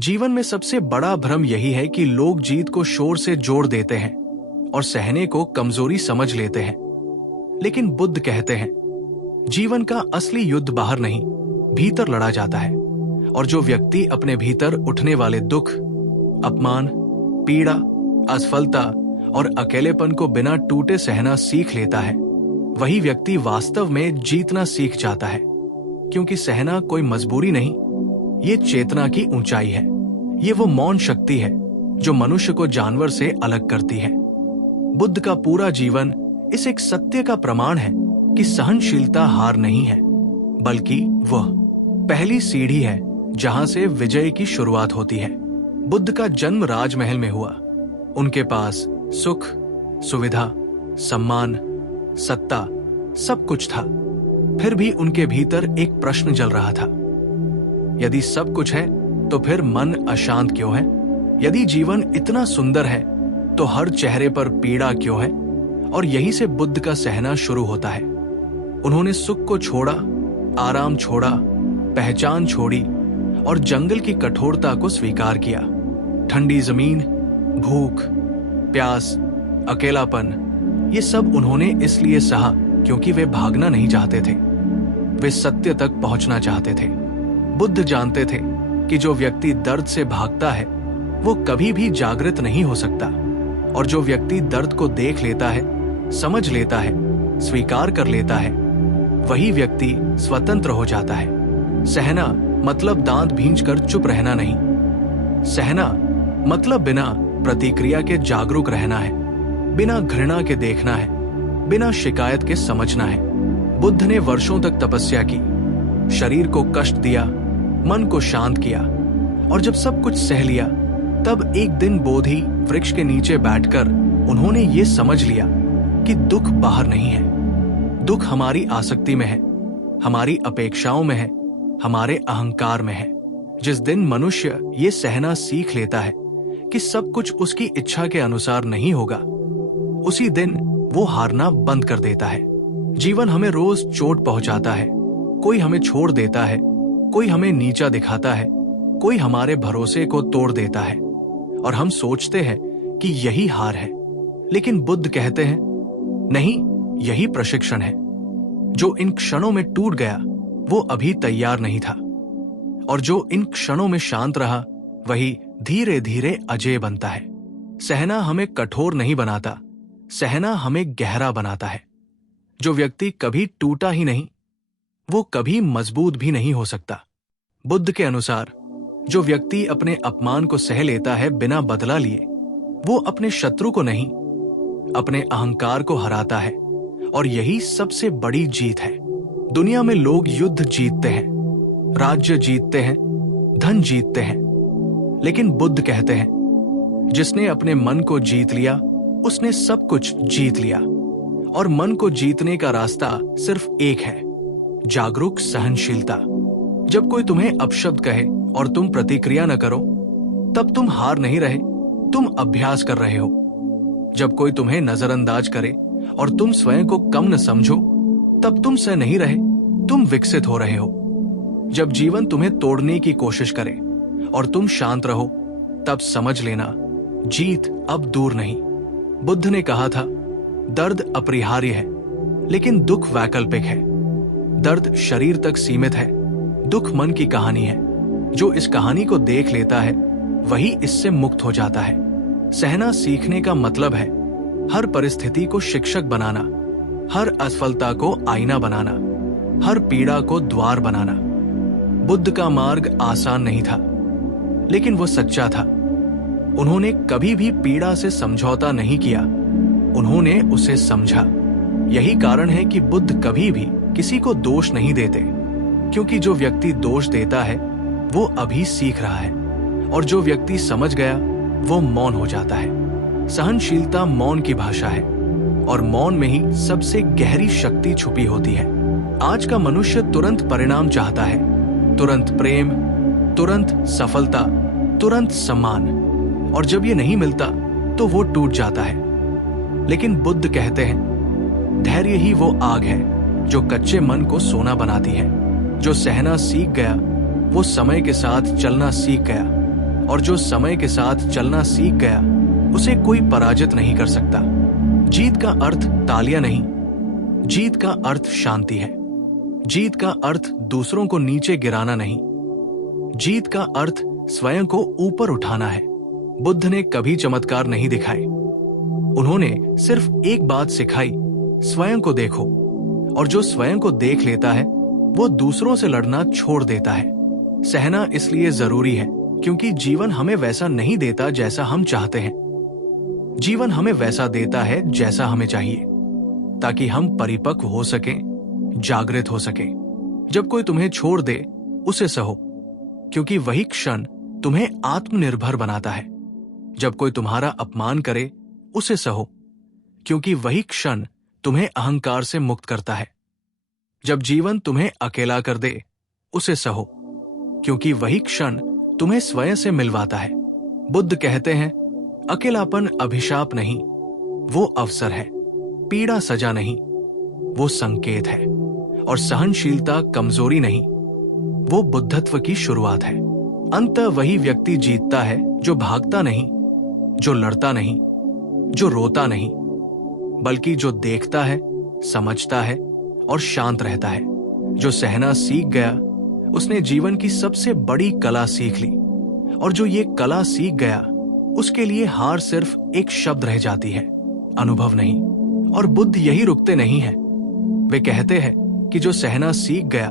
जीवन में सबसे बड़ा भ्रम यही है कि लोग जीत को शोर से जोड़ देते हैं और सहने को कमजोरी समझ लेते हैं। लेकिन बुद्ध कहते हैं, जीवन का असली युद्ध बाहर नहीं, भीतर लड़ा जाता है। और जो व्यक्ति अपने भीतर उठने वाले दुख, अपमान, पीड़ा, असफलता और अकेलेपन को बिना टूटे सहना सीख लेता है, वही व्यक्ति वास्तव में जीतना सीख जाता है। क्योंकि सहना कोई मजबूरी नहीं, ये चेतना की ऊंचाई है। ये वो मौन शक्ति है जो मनुष्य को जानवर से अलग करती है। बुद्ध का पूरा जीवन इस एक सत्य का प्रमाण है कि सहनशीलता हार नहीं है, बल्कि वह पहली सीढ़ी है जहां से विजय की शुरुआत होती है। बुद्ध का जन्म राजमहल में हुआ। उनके पास सुख, सुविधा, सम्मान, सत्ता सब कुछ था। फिर भी उनके भीतर एक प्रश्न जल रहा था, यदि सब कुछ है तो फिर मन अशांत क्यों है? यदि जीवन इतना सुंदर है तो हर चेहरे पर पीड़ा क्यों है? और यहीं से बुद्ध का सहना शुरू होता है। उन्होंने सुख को छोड़ा, आराम छोड़ा, पहचान छोड़ी और जंगल की कठोरता को स्वीकार किया। ठंडी जमीन, भूख, प्यास, अकेलापन, ये सब उन्होंने इसलिए सहा क्योंकि वे भागना नहीं चाहते थे, वे सत्य तक पहुंचना चाहते थे। बुद्ध जानते थे कि जो व्यक्ति दर्द से भागता है वो कभी भी जागृत नहीं हो सकता, और जो व्यक्ति दर्द को देख लेता है, समझ लेता है, स्वीकार कर लेता है, वही व्यक्ति स्वतंत्र हो जाता है। सहना मतलब दांत भींचकर चुप रहना नहीं। सहना मतलब बिना प्रतिक्रिया के जागरूक रहना है, बिना घृणा के देखना है, बिना शिकायत के समझना है। बुद्ध ने वर्षों तक तपस्या की, शरीर को कष्ट दिया, मन को शांत किया, और जब सब कुछ सह लिया तब एक दिन बोधि वृक्ष के नीचे बैठकर उन्होंने ये समझ लिया कि दुख बाहर नहीं है, दुख हमारी आसक्ति में है, हमारी अपेक्षाओं में है, हमारे अहंकार में है। जिस दिन मनुष्य ये सहना सीख लेता है कि सब कुछ उसकी इच्छा के अनुसार नहीं होगा, उसी दिन वो हारना बंद कर देता है। जीवन हमें रोज चोट पहुंचाता है, कोई हमें छोड़ देता है, कोई हमें नीचा दिखाता है, कोई हमारे भरोसे को तोड़ देता है, और हम सोचते हैं कि यही हार है। लेकिन बुद्ध कहते हैं, नहीं, यही प्रशिक्षण है। जो इन क्षणों में टूट गया वो अभी तैयार नहीं था, और जो इन क्षणों में शांत रहा वही धीरे धीरे अजेय बनता है। सहना हमें कठोर नहीं बनाता, सहना हमें गहरा बनाता है। जो व्यक्ति कभी टूटा ही नहीं, वो कभी मजबूत भी नहीं हो सकता। बुद्ध के अनुसार जो व्यक्ति अपने अपमान को सह लेता है बिना बदला लिए, वो अपने शत्रु को नहीं, अपने अहंकार को हराता है, और यही सबसे बड़ी जीत है। दुनिया में लोग युद्ध जीतते हैं, राज्य जीतते हैं, धन जीतते हैं, लेकिन बुद्ध कहते हैं, जिसने अपने मन को जीत लिया उसने सब कुछ जीत लिया। और मन को जीतने का रास्ता सिर्फ एक है, जागरूक सहनशीलता। जब कोई तुम्हें अपशब्द कहे और तुम प्रतिक्रिया न करो, तब तुम हार नहीं रहे, तुम अभ्यास कर रहे हो। जब कोई तुम्हें नजरअंदाज करे और तुम स्वयं को कम न समझो, तब तुम सह नहीं रहे, तुम विकसित हो रहे हो। जब जीवन तुम्हें तोड़ने की कोशिश करे और तुम शांत रहो, तब समझ लेना जीत अब दूर नहीं। बुद्ध ने कहा था, दर्द अपरिहार्य है, लेकिन दुख वैकल्पिक है। दर्द शरीर तक सीमित है, दुख मन की कहानी है। जो इस कहानी को देख लेता है वही इससे मुक्त हो जाता है। सहना सीखने का मतलब है हर परिस्थिति को शिक्षक बनाना, हर असफलता को आईना बनाना, हर पीड़ा को द्वार बनाना। बुद्ध का मार्ग आसान नहीं था, लेकिन वो सच्चा था। उन्होंने कभी भी पीड़ा से समझौता नहीं किया, उन्होंने उसे समझा। यही कारण है कि बुद्ध कभी भी किसी को दोष नहीं देते, क्योंकि जो व्यक्ति दोष देता है वो अभी सीख रहा है, और जो व्यक्ति समझ गया वो मौन हो जाता है। सहनशीलता मौन की भाषा है, और मौन में ही सबसे गहरी शक्ति छुपी होती है। आज का मनुष्य तुरंत परिणाम चाहता है, तुरंत प्रेम, तुरंत सफलता, तुरंत सम्मान, और जब ये नहीं मिलता तो वो टूट जाता है। लेकिन बुद्ध कहते हैं, धैर्य ही वो आग है जो कच्चे मन को सोना बनाती है। जो सहना सीख गया वो समय के साथ चलना सीख गया, और जो समय के साथ चलना सीख गया उसे कोई पराजित नहीं कर सकता। जीत का अर्थ तालियां नहीं, जीत का अर्थ शांति है। जीत का अर्थ दूसरों को नीचे गिराना नहीं, जीत का अर्थ स्वयं को ऊपर उठाना है। बुद्ध ने कभी चमत्कार नहीं दिखाए, उन्होंने सिर्फ एक बात सिखाई, स्वयं को देखो, और जो स्वयं को देख लेता है वो दूसरों से लड़ना छोड़ देता है। सहना इसलिए जरूरी है क्योंकि जीवन हमें वैसा नहीं देता जैसा हम चाहते हैं। जीवन हमें वैसा देता है जैसा हमें चाहिए, ताकि हम परिपक्व हो सकें, जागृत हो सकें। जब कोई तुम्हें छोड़ दे उसे सहो, क्योंकि वही क्षण तुम्हें आत्मनिर्भर बनाता है। जब कोई तुम्हारा अपमान करे उसे सहो, क्योंकि वही क्षण तुम्हें अहंकार से मुक्त करता है। जब जीवन तुम्हें अकेला कर दे उसे सहो, क्योंकि वही क्षण तुम्हें स्वयं से मिलवाता है। बुद्ध कहते हैं, अकेलापन अभिशाप नहीं, वो अवसर है। पीड़ा सजा नहीं, वो संकेत है। और सहनशीलता कमजोरी नहीं, वो बुद्धत्व की शुरुआत है। अंततः वही व्यक्ति जीतता है जो भागता नहीं, जो लड़ता नहीं, जो रोता नहीं, बल्कि जो देखता है, समझता है और शांत रहता है। जो सहना सीख गया उसने जीवन की सबसे बड़ी कला सीख ली, और जो ये कला सीख गया उसके लिए हार सिर्फ एक शब्द रह जाती है, अनुभव नहीं। और बुद्ध यही रुकते नहीं हैं। वे कहते हैं कि जो सहना सीख गया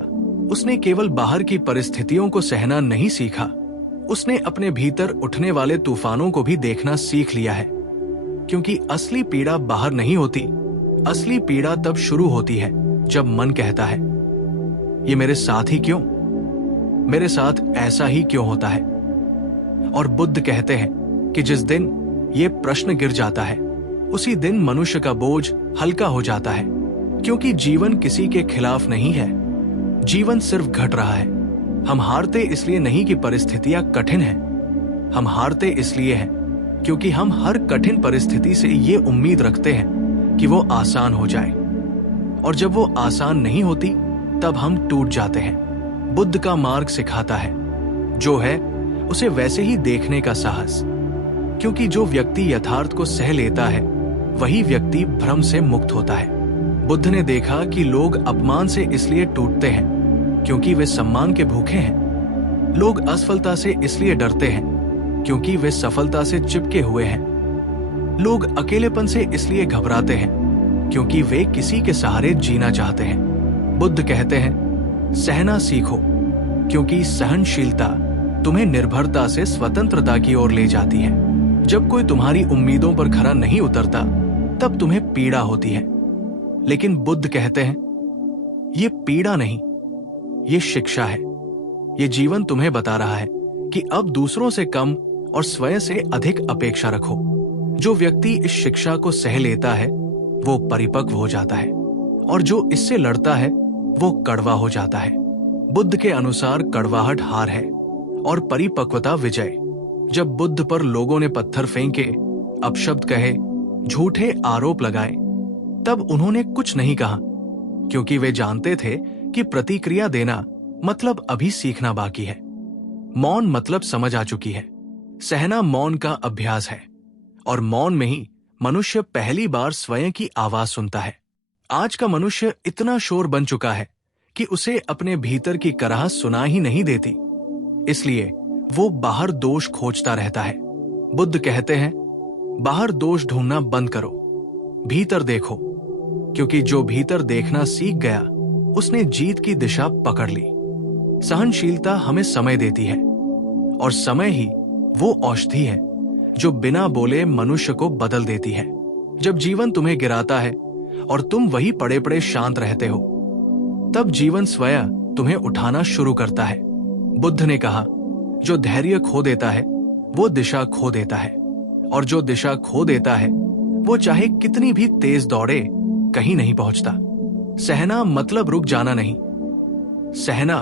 उसने केवल बाहर की परिस्थितियों को सहना नहीं सीखा, उसने अपने भीतर उठने वाले तूफानों को भी देखना सीख लिया है। क्योंकि असली पीड़ा बाहर नहीं होती, असली पीड़ा तब शुरू होती है जब मन कहता है, ये मेरे साथ ही क्यों, मेरे साथ ऐसा ही क्यों होता है। और बुद्ध कहते हैं कि जिस दिन ये प्रश्न गिर जाता है उसी दिन मनुष्य का बोझ हल्का हो जाता है। क्योंकि जीवन किसी के खिलाफ नहीं है, जीवन सिर्फ घट रहा है। हम हारते इसलिए नहीं कि परिस्थितियां कठिन हैं, हम हारते इसलिए हैं क्योंकि हम हर कठिन परिस्थिति से ये उम्मीद रखते हैं कि वो आसान हो जाए, और जब वो आसान नहीं होती तब हम टूट जाते हैं। बुद्ध का मार्ग सिखाता है, जो है उसे वैसे ही देखने का साहस। क्योंकि जो व्यक्ति यथार्थ को सह लेता है वही व्यक्ति भ्रम से मुक्त होता है। बुद्ध ने देखा कि लोग अपमान से इसलिए टूटते हैं क्योंकि वे सम्मान के भूखे हैं। लोग असफलता से इसलिए डरते हैं क्योंकि वे सफलता से चिपके हुए हैं। लोग अकेलेपन से इसलिए घबराते हैं क्योंकि वे किसी के सहारे जीना चाहते हैं। बुद्ध कहते हैं, सहना सीखो, क्योंकि सहनशीलता तुम्हें निर्भरता से स्वतंत्रता की ओर ले जाती है। जब कोई तुम्हारी उम्मीदों पर खरा नहीं उतरता तब तुम्हें पीड़ा होती है, लेकिन बुद्ध कहते हैं, ये पीड़ा नहीं, ये शिक्षा है। ये जीवन तुम्हें बता रहा है कि अब दूसरों से कम और स्वयं से अधिक अपेक्षा रखो। जो व्यक्ति इस शिक्षा को सह लेता है वो परिपक्व हो जाता है, और जो इससे लड़ता है वो कड़वा हो जाता है। बुद्ध के अनुसार कड़वाहट हार है और परिपक्वता विजय। जब बुद्ध पर लोगों ने पत्थर फेंके, अपशब्द कहे, झूठे आरोप लगाए, तब उन्होंने कुछ नहीं कहा, क्योंकि वे जानते थे कि प्रतिक्रिया देना मतलब अभी सीखना बाकी है। मौन मतलब समझ आ चुकी है। सहना मौन का अभ्यास है, और मौन में ही मनुष्य पहली बार स्वयं की आवाज सुनता है। आज का मनुष्य इतना शोर बन चुका है कि उसे अपने भीतर की कराह सुना ही नहीं देती, इसलिए वो बाहर दोष खोजता रहता है। बुद्ध कहते हैं, बाहर दोष ढूंढना बंद करो, भीतर देखो, क्योंकि जो भीतर देखना सीख गया उसने जीत की दिशा पकड़ ली। सहनशीलता हमें समय देती है, और समय ही वो औषधि है जो बिना बोले मनुष्य को बदल देती है। जब जीवन तुम्हें गिराता है और तुम वही पड़े पड़े शांत रहते हो, तब जीवन स्वयं तुम्हें उठाना शुरू करता है। बुद्ध ने कहा, जो धैर्य खो देता है वो दिशा खो देता है, और जो दिशा खो देता है वो चाहे कितनी भी तेज दौड़े कहीं नहीं पहुंचता। सहना मतलब रुक जाना नहीं, सहना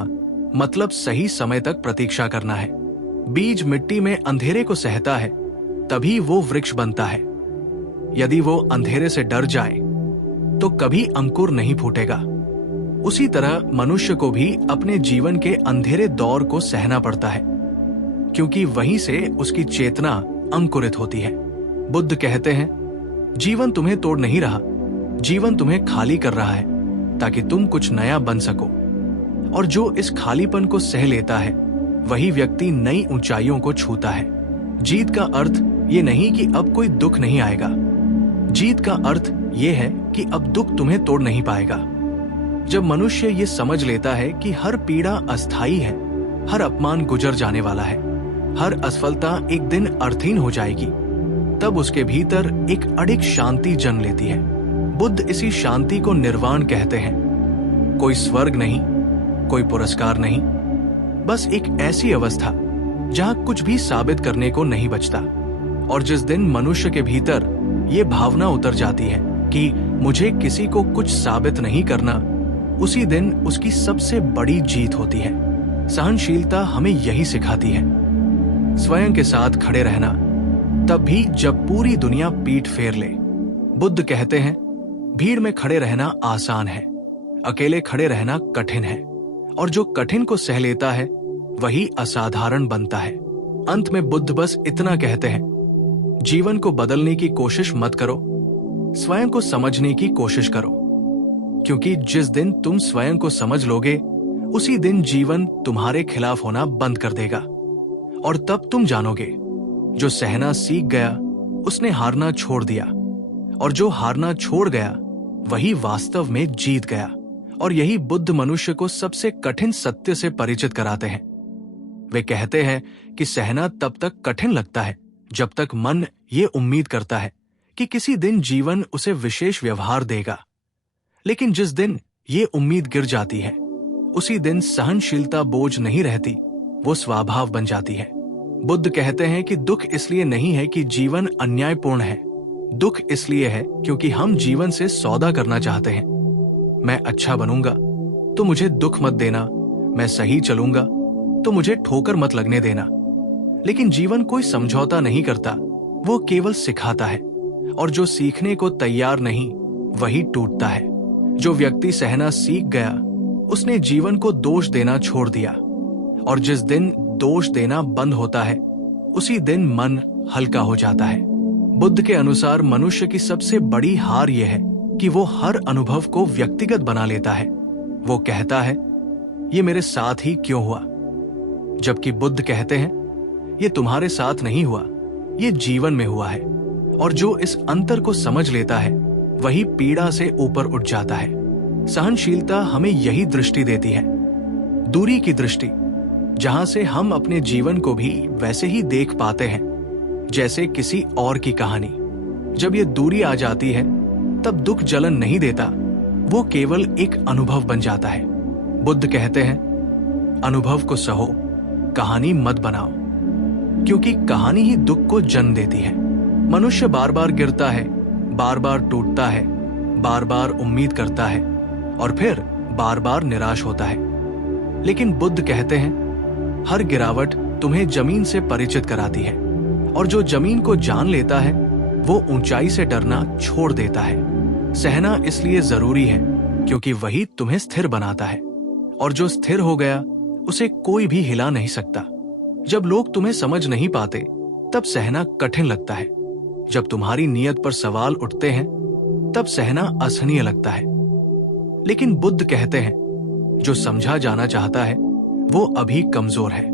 मतलब सही समय तक प्रतीक्षा करना है। बीज मिट्टी में अंधेरे को सहता है तभी वो वृक्ष बनता है। यदि वो अंधेरे से डर जाए तो कभी अंकुर नहीं फूटेगा। उसी तरह मनुष्य को भी अपने जीवन के अंधेरे दौर को सहना पड़ता है। क्योंकि वहीं से उसकी चेतना अंकुरित होती है। बुद्ध कहते हैं, जीवन तुम्हें तोड़ नहीं रहा, जीवन तुम्हें खाली कर रहा है ताकि तुम कुछ नया बन सको। और जो इस खालीपन को सह लेता है वही व्यक्ति नई ऊंचाइयों को छूता है। जीत का अर्थ ये नहीं कि अब कोई दुख नहीं आएगा, जीत का अर्थ ये है कि अब दुख तुम्हें तोड़ नहीं पाएगा। जब मनुष्य ये समझ लेता है कि हर पीड़ा अस्थायी है, हर अपमान गुजर जाने वाला है, हर असफलता एक दिन अर्थहीन हो जाएगी, तब उसके भीतर एक अडिग शांति जन्म लेती है। बुद्ध इसी शांति को निर्वाण कहते हैं। कोई स्वर्ग नहीं, कोई पुरस्कार नहीं, बस एक ऐसी अवस्था जहां कुछ भी साबित करने को नहीं बचता। और जिस दिन मनुष्य के भीतर ये भावना उतर जाती है कि मुझे किसी को कुछ साबित नहीं करना, उसी दिन उसकी सबसे बड़ी जीत होती है। सहनशीलता हमें यही सिखाती है, स्वयं के साथ खड़े रहना, तब भी जब पूरी दुनिया पीठ फेर ले। बुद्ध कहते हैं, भीड़ में खड़े रहना आसान है, अकेले खड़े रहना कठिन है, और जो कठिन को सह लेता है वही असाधारण बनता है। अंत में बुद्ध बस इतना कहते हैं, जीवन को बदलने की कोशिश मत करो, स्वयं को समझने की कोशिश करो, क्योंकि जिस दिन तुम स्वयं को समझ लोगे उसी दिन जीवन तुम्हारे खिलाफ होना बंद कर देगा। और तब तुम जानोगे, जो सहना सीख गया उसने हारना छोड़ दिया, और जो हारना छोड़ गया वही वास्तव में जीत गया। और यही बुद्ध मनुष्य को सबसे कठिन सत्य से परिचित कराते हैं। वे कहते हैं कि सहना तब तक कठिन लगता है जब तक मन ये उम्मीद करता है कि किसी दिन जीवन उसे विशेष व्यवहार देगा। लेकिन जिस दिन ये उम्मीद गिर जाती है उसी दिन सहनशीलता बोझ नहीं रहती, वो स्वभाव बन जाती है। बुद्ध कहते हैं कि दुख इसलिए नहीं है कि जीवन अन्यायपूर्ण है, दुख इसलिए है क्योंकि हम जीवन से सौदा करना चाहते हैं। मैं अच्छा बनूंगा तो मुझे दुख मत देना, मैं सही चलूंगा तो मुझे ठोकर मत लगने देना। लेकिन जीवन कोई समझौता नहीं करता, वो केवल सिखाता है, और जो सीखने को तैयार नहीं वही टूटता है। जो व्यक्ति सहना सीख गया उसने जीवन को दोष देना छोड़ दिया, और जिस दिन दोष देना बंद होता है उसी दिन मन हल्का हो जाता है। बुद्ध के अनुसार मनुष्य की सबसे बड़ी हार यह है कि वो हर अनुभव को व्यक्तिगत बना लेता है। वो कहता है, ये मेरे साथ ही क्यों हुआ, जबकि बुद्ध कहते हैं, ये तुम्हारे साथ नहीं हुआ, ये जीवन में हुआ है। और जो इस अंतर को समझ लेता है वही पीड़ा से ऊपर उठ जाता है। सहनशीलता हमें यही दृष्टि देती है, दूरी की दृष्टि, जहां से हम अपने जीवन को भी वैसे ही देख पाते हैं जैसे किसी और की कहानी। जब ये दूरी आ जाती है तब दुख जलन नहीं देता, वो केवल एक अनुभव बन जाता है। बुद्ध कहते हैं, अनुभव को सहो, कहानी मत बनाओ, क्योंकि कहानी ही दुख को जन्म देती है। मनुष्य बार बार गिरता है, बार बार टूटता है, बार बार उम्मीद करता है और फिर बार बार निराश होता है। लेकिन बुद्ध कहते हैं, हर गिरावट तुम्हें जमीन से परिचित कराती है, और जो जमीन को जान लेता है वो ऊंचाई से डरना छोड़ देता है। सहना इसलिए जरूरी है क्योंकि वही तुम्हें स्थिर बनाता है, और जो स्थिर हो गया उसे कोई भी हिला नहीं सकता। जब लोग तुम्हें समझ नहीं पाते तब सहना कठिन लगता है, जब तुम्हारी नीयत पर सवाल उठते हैं तब सहना असहनीय लगता है। लेकिन बुद्ध कहते हैं, जो समझा जाना चाहता है वो अभी कमजोर है,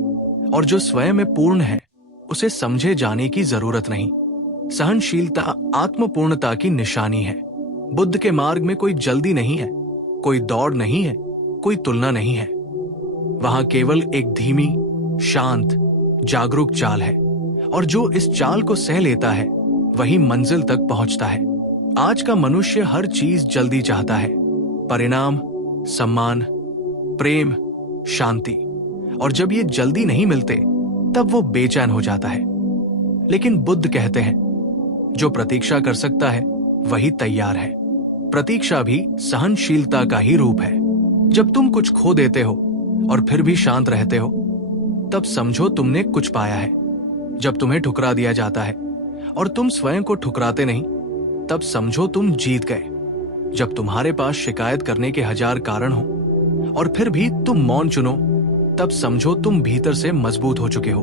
और जो स्वयं में पूर्ण है उसे समझे जाने की जरूरत नहीं। सहनशीलता आत्मपूर्णता की निशानी है। बुद्ध के मार्ग में कोई जल्दी नहीं है, कोई दौड़ नहीं है, कोई तुलना नहीं है। वहां केवल एक धीमी, शांत, जागरूक चाल है, और जो इस चाल को सह लेता है वही मंजिल तक पहुंचता है। आज का मनुष्य हर चीज जल्दी चाहता है, परिणाम, सम्मान, प्रेम, शांति, और जब ये जल्दी नहीं मिलते तब वो बेचैन हो जाता है। लेकिन बुद्ध कहते हैं, जो प्रतीक्षा कर सकता है वही तैयार है। प्रतीक्षा भी सहनशीलता का ही रूप है। जब तुम कुछ खो देते हो और फिर भी शांत रहते हो तब समझो तुमने कुछ पाया है। जब तुम्हें ठुकरा दिया जाता है और तुम स्वयं को ठुकराते नहीं तब समझो तुम जीत गए। जब तुम्हारे पास शिकायत करने के 1000 कारण हो और फिर भी तुम मौन चुनो तब समझो तुम भीतर से मजबूत हो चुके हो।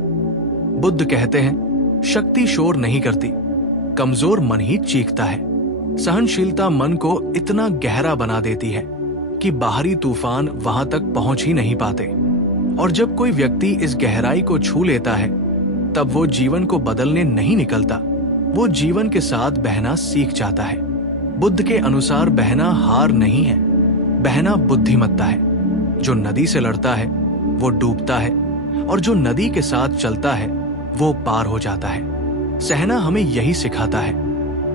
बुद्ध कहते हैं, शक्ति शोर नहीं करती, कमजोर मन ही चीखता है। सहनशीलता मन को इतना गहरा बना देती है कि बाहरी तूफान वहां तक पहुंच ही नहीं पाते। और जब कोई व्यक्ति इस गहराई को छू लेता है, तब वो जीवन को बदलने नहीं निकलता, वो जीवन के साथ बहना सीख जाता है। बुद्ध के अनुसार बहना हार नहीं है, बहना बुद्धिमत्ता है। जो नदी से लड़ता है वो डूबता है, और जो नदी के साथ चलता है वो पार हो जाता है। सहना हमें यही सिखाता है,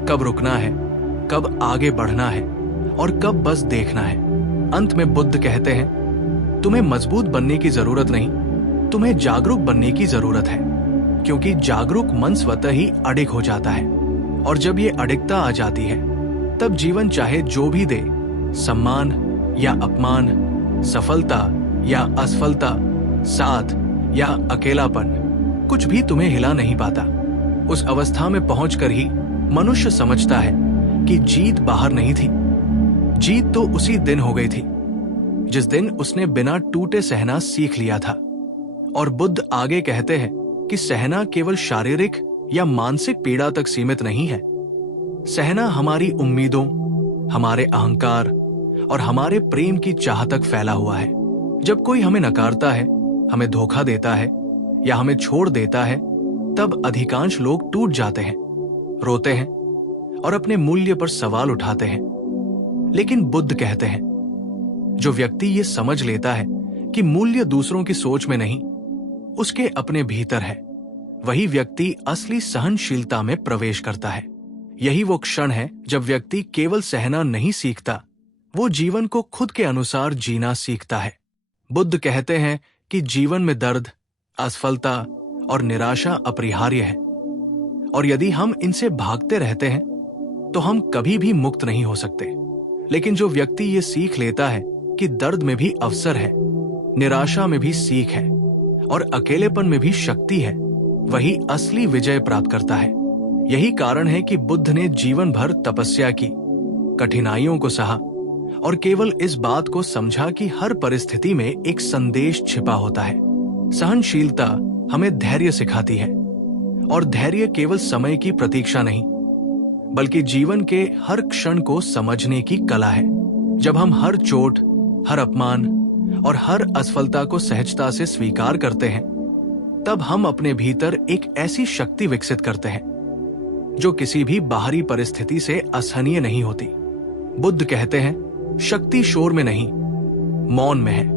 कब रुकना है, कब आगे बढ़ना है और कब बस देखना है। अंत में बुद्ध कहते हैं, तुम्हें मजबूत बनने की जरूरत नहीं, तुम्हें जागरूक बनने की जरूरत है, क्योंकि जागरूक मन स्वतः ही अडिग हो जाता है। और जब ये अडिगता आ जाती है, तब जीवन चाहे जो भी दे, सम्मान या अपमान, सफलता या असफलता, साथ या अकेलापन, कुछ भी तुम्हें हिला नहीं पाता। उस अवस्था में पहुंचकर ही मनुष्य समझता है कि जीत बाहर नहीं थी, जीत तो उसी दिन हो गई थी जिस दिन उसने बिना टूटे सहना सीख लिया था। और बुद्ध आगे कहते हैं कि सहना केवल शारीरिक या मानसिक पीड़ा तक सीमित नहीं है। सहना हमारी उम्मीदों, हमारे अहंकार और हमारे प्रेम की चाह तक फैला हुआ है। जब कोई हमें नकारता है, हमें धोखा देता है या हमें छोड़ देता है, तब अधिकांश लोग टूट जाते हैं, रोते हैं और अपने मूल्य पर सवाल उठाते हैं। लेकिन बुद्ध कहते हैं, जो व्यक्ति ये समझ लेता है कि मूल्य दूसरों की सोच में नहीं, उसके अपने भीतर है, वही व्यक्ति असली सहनशीलता में प्रवेश करता है। यही वो क्षण है जब व्यक्ति केवल सहना नहीं सीखता, वो जीवन को खुद के अनुसार जीना सीखता है। बुद्ध कहते हैं कि जीवन में दर्द, असफलता और निराशा अपरिहार्य है, और यदि हम इनसे भागते रहते हैं तो हम कभी भी मुक्त नहीं हो सकते। लेकिन जो व्यक्ति ये सीख लेता है कि दर्द में भी अवसर है, निराशा में भी सीख है और अकेलेपन में भी शक्ति है, वही असली विजय प्राप्त करता है। यही कारण है कि बुद्ध ने जीवन भर तपस्या की, कठिनाइयों को सहा और केवल इस बात को समझा कि हर परिस्थिति में एक संदेश छिपा होता है। सहनशीलता हमें धैर्य सिखाती है, और धैर्य केवल समय की प्रतीक्षा नहीं, बल्कि जीवन के हर क्षण को समझने की कला है। जब हम हर चोट, हर अपमान और हर असफलता को सहजता से स्वीकार करते हैं, तब हम अपने भीतर एक ऐसी शक्ति विकसित करते हैं जो किसी भी बाहरी परिस्थिति से असहनीय नहीं होती। बुद्ध कहते हैं, शक्ति शोर में नहीं, मौन में है।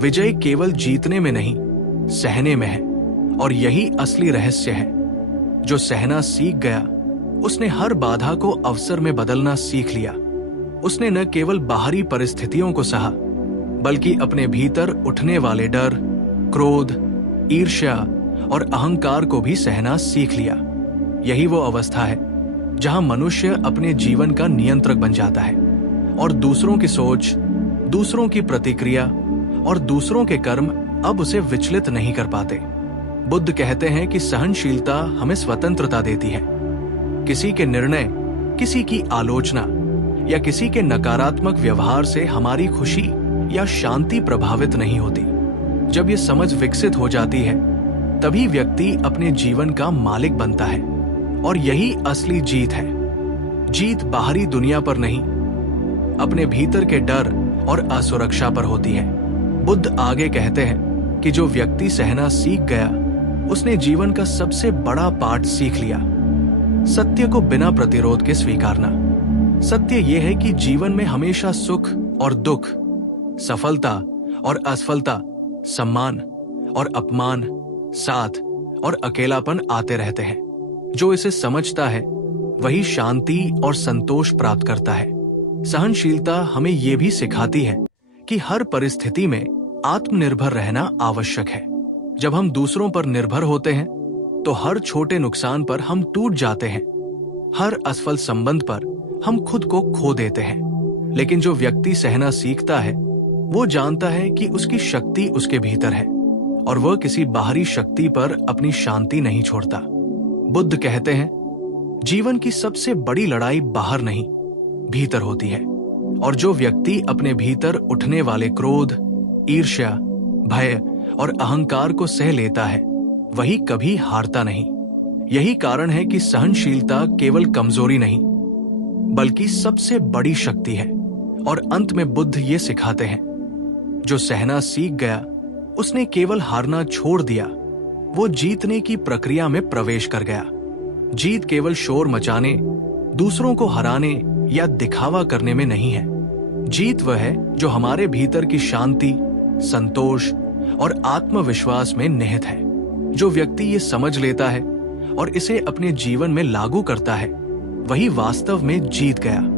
विजय केवल जीतने में नहीं, सहने में है। और यही असली रहस्य है। जो सहना सीख गया, उसने हर बाधा को अवसर में बदलना सीख लिया। उसने न केवल बाहरी परिस्थितियों को सहा, बल्कि अपने भीतर उठने वाले डर, क्रोध, ईर्ष्या और अहंकार को भी सहना सीख लिया। यही वो अवस्था है जहां मनुष्य अपने जीवन का नियंत्रक बन जाता है और दूसरों की सोच, दूसरों की प्रतिक्रिया और दूसरों के कर्म अब उसे विचलित नहीं कर पाते। बुद्ध कहते हैं कि सहनशीलता हमें स्वतंत्रता देती है। किसी के निर्णय, किसी की आलोचना या किसी के नकारात्मक व्यवहार से हमारी खुशी या शांति प्रभावित नहीं होती। जब ये समझ विकसित हो जाती है, तभी व्यक्ति अपने जीवन का मालिक बनता है, और यही असली जीत है। जीत बाहरी दुनिया पर नहीं, अपने भीतर के डर और असुरक्षा पर होती है। बुद्ध आगे कहते हैं कि जो व्यक्ति सहना सीख गया, उसने जीवन का सबसे बड़ा पाठ सीख लिया, सत्य को बिना प्रतिरोध के स्वीकारना। सत्य यह है कि जीवन में हमेशा सुख और दुख, सफलता और असफलता, सम्मान और अपमान, साथ और अकेलापन आते रहते हैं। जो इसे समझता है वही शांति और संतोष प्राप्त करता है। सहनशीलता हमें यह भी सिखाती है कि हर परिस्थिति में आत्मनिर्भर रहना आवश्यक है। जब हम दूसरों पर निर्भर होते हैं तो हर छोटे नुकसान पर हम टूट जाते हैं, हर असफल संबंध पर हम खुद को खो देते हैं। लेकिन जो व्यक्ति सहना सीखता है, वो जानता है कि उसकी शक्ति उसके भीतर है और वह किसी बाहरी शक्ति पर अपनी शांति नहीं छोड़ता। बुद्ध कहते हैं, जीवन की सबसे बड़ी लड़ाई बाहर नहीं, भीतर होती है। और जो व्यक्ति अपने भीतर उठने वाले क्रोध, ईर्ष्या, भय और अहंकार को सह लेता है, वही कभी हारता नहीं। यही कारण है कि सहनशीलता केवल कमजोरी नहीं, बल्कि सबसे बड़ी शक्ति है। और अंत में बुद्ध ये सिखाते हैं, जो सहना सीख गया उसने केवल हारना छोड़ दिया, वो जीतने की प्रक्रिया में प्रवेश कर गया। जीत केवल शोर मचाने, दूसरों को हराने या दिखावा करने में नहीं है। जीत वह है जो हमारे भीतर की शांति, संतोष और आत्मविश्वास में निहित है। जो व्यक्ति ये समझ लेता है और इसे अपने जीवन में लागू करता है, वही वास्तव में जीत गया।